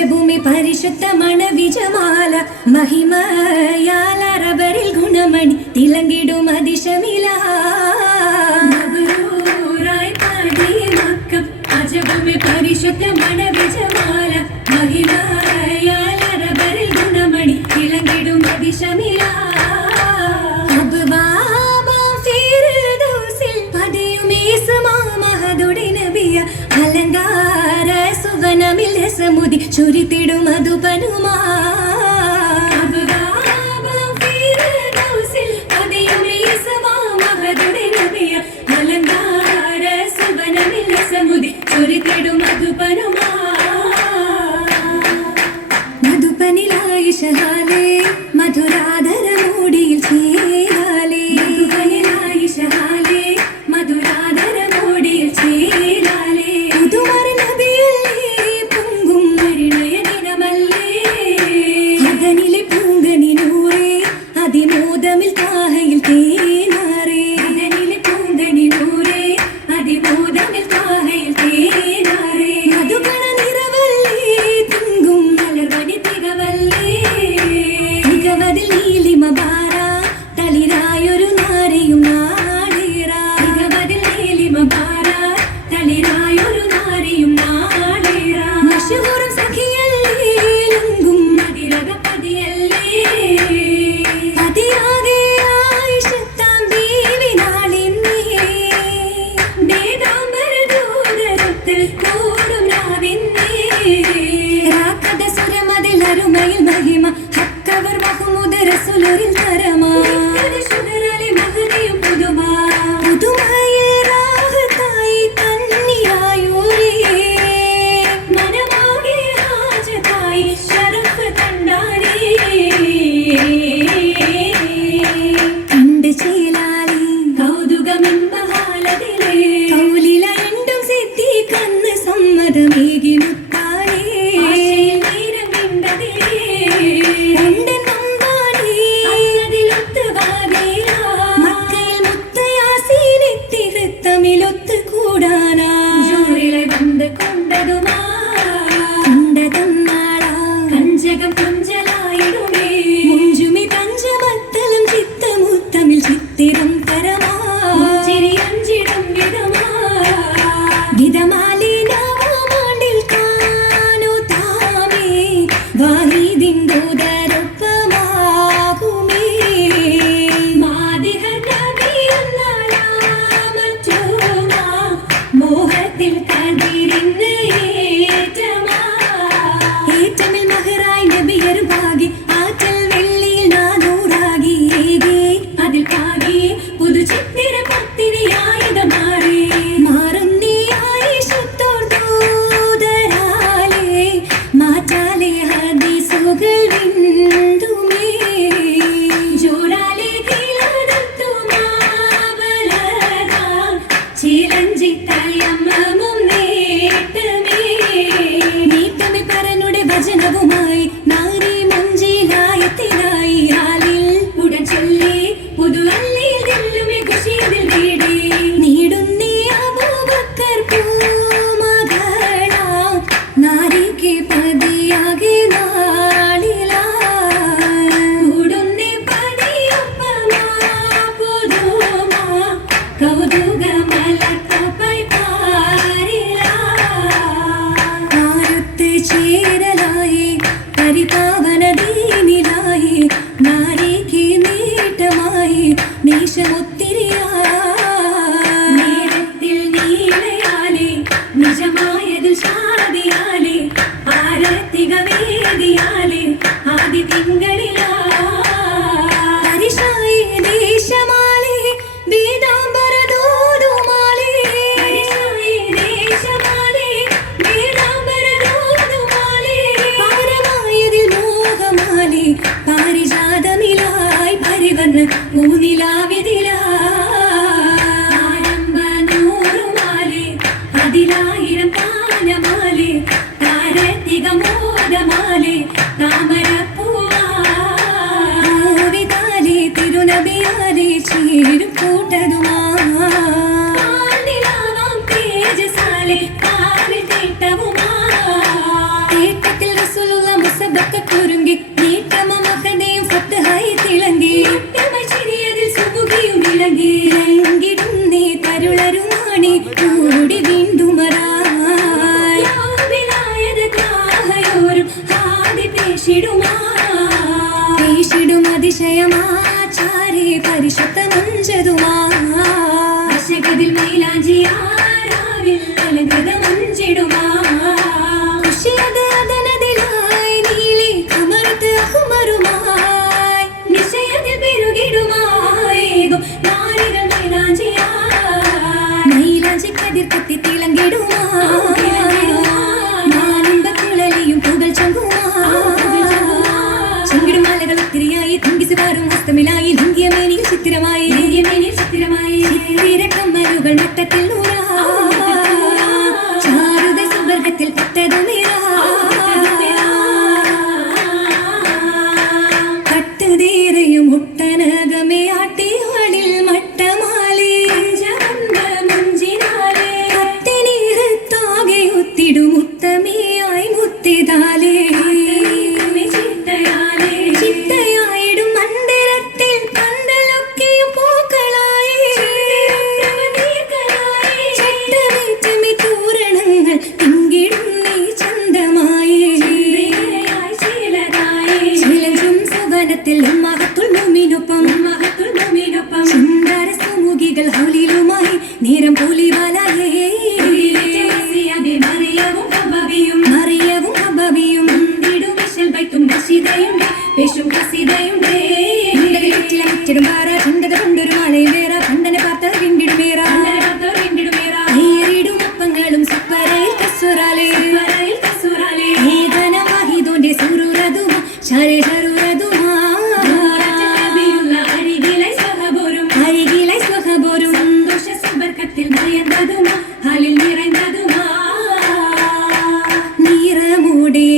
അജഭൂമി പരിശുദ്ധമാണ് വിജമാല മഹിമയാൽ അറബരിൽ ഗുണമണി തിളങ്ങിടും അതിശമില അജഭൂമി പരിശുദ്ധമാണ് വിജമാല മഹിമയാൽ അറബരിൽ ഗുണമണി തിളങ്ങിടും അതിശമില അലങ്കാര സുവനമിൽ സമുദി ചുരിത്തിടും മധുപനുമാ അലങ്കാര സുവനമിൽ സമുദി ചുരിത്തിടും മധുപനുമാ മധുപനിലായി ശഹാലേ മധുരാധര മൂടിയിൽ ചേരാലേ മധുപനിലായി ശഹാലേ മധുരാധര മൂടിയിൽ ചേരാലേ അതിമോദമിൽ താഹയിൽ തേനാറേ അതിനിലെ പൂങ്കണി നൂറേ അതിമോദമിൽ താഹയിൽ തേനാറേ മധുകണ നിറവല്ലേ തിങ്കും മലർവനി തികവല്ലേ മികവതിൽ നീലിമ ബാര തളിരായൊരു നാരയും നാടേറാ മികവതിൽ നീലിമ ബാര തളിരായൊരു നാരയും നാടേറാ മഷഹൂറും സഖിയല്ലേ ലുങ്കും മതിരക പതിയല്ലേ അരുമയിൽ മഹിമ ഹക്കവർ മഹ്മൂദ് റസൂലുൽ കരമാ ശുഹറലി മഹദിയും പുതുമാ പുതുമയിൽ റാഹത്തായി കന്നിയായൂരേ മനമാകെ ഹാജത്തായി ശരഫ് കണ്ടാരേ കണ്ട് ചേലാലി കൗതുകമെമ്പഹാലതിലേ കൗലില രണ്ടും സിദ്ധി കന്ന് സമ്മതമേകി വചനവുമായി നാരി മഞ്ചിലായത്തിനായി ആലിൽ ഉടൻ ചൊല്ലി പുതു അല്ലിൽ ദില്ലുമെ ഖുശിയിൽ വീടേ നീടുന്നേ അബൂബക്കർ പൂമകള നാരിക്ക് പതിയാകെ നാളിലാ കൂടുന്നേ പതിയൊപ്പമാ പുതുമാ കൗതുകമലത്തപ്പൈ പാര കൂടി വീണ്ടുമറായി യാവിലായത് കാഹയോരും ആദി പേശിടും അതിശയമാചാരേ പരിശുദ്ധ മഞ്ചതുമാ അശകതിൽ മൈലാഞ്ചിയാരാവിൽ അലങ്കൃത മഞ്ചിടുമാ ഖുശിയത് അതനതിലായി നീലി അമർത്ത് അഹുമറുമായി നിശയതിൽ പെരുകിടുമായേകും നാരികൾ മൈലാഞ്ചി കതിർ കത്തി തിളങ്ങിടുമാ നാലിമ്പക്കുഴലിയും പുകൽ ചൊങ്കുമാ ചെങ്കിടുമാലകൾ ഒത്തിരിയായി തങ്കിസുവാറും ഹസ്തമിലായി ലിംഗിയമേനിയിൽ ചിത്തിരമായി ചിത്തിരക്കമ്മലുകൾ മട്ടത്തിൽ നൂറാ ചാരുത സുവർഗത്തിൽ പട്ടതു നിറാ കട്ടുതീരയും ഒട്ടനകമേ ആട്ടിയാളിൽ മട്ടമാലേ കത്തിനീറത്താകെ ഒത്തിടും ഉത്തമയായി മുത്തിതാലേ ചിട്ടയായിടും മന്ദിരത്തിൽ പന്തലൊക്കെയും പൂക്കളായി ചട്ടമേറ്റമി തോരണങ്ങൾ തിങ്കിടും നീ ചന്തമായി ചിലഞ്ചും സുഗനത്തിൽ മഹത്തുൽ മുഅ്മിനൊപ്പം സുന്ദര സുമുഖികൾ ഹൗലിലുമായി നേരം പോലിവാലായേ മറിയവും ഹബബിയും പേശും കസിതയുണ്ടേ ചുറ്റിലും പാറ ചുണ്ടത കൊണ്ടൊരു മാളയും വേറ പണ്ടനെ പാർത്ത വിണ്ടിടുമേറ ഏറിടും അപ്പങ്ങളും സുപ്പരയിൽ കസുറാലേ ഏകനമാഹിതോന്റെ സുറുറതുമാ ശരേ ശരുറതുമാ അരികിലായി സ്വഹബോരും സന്തോഷ സുബർക്കത്തിൽ നയന്തതുമാ ഹാലിൽ നിറഞ്ഞതുമാ നിറമൂടേ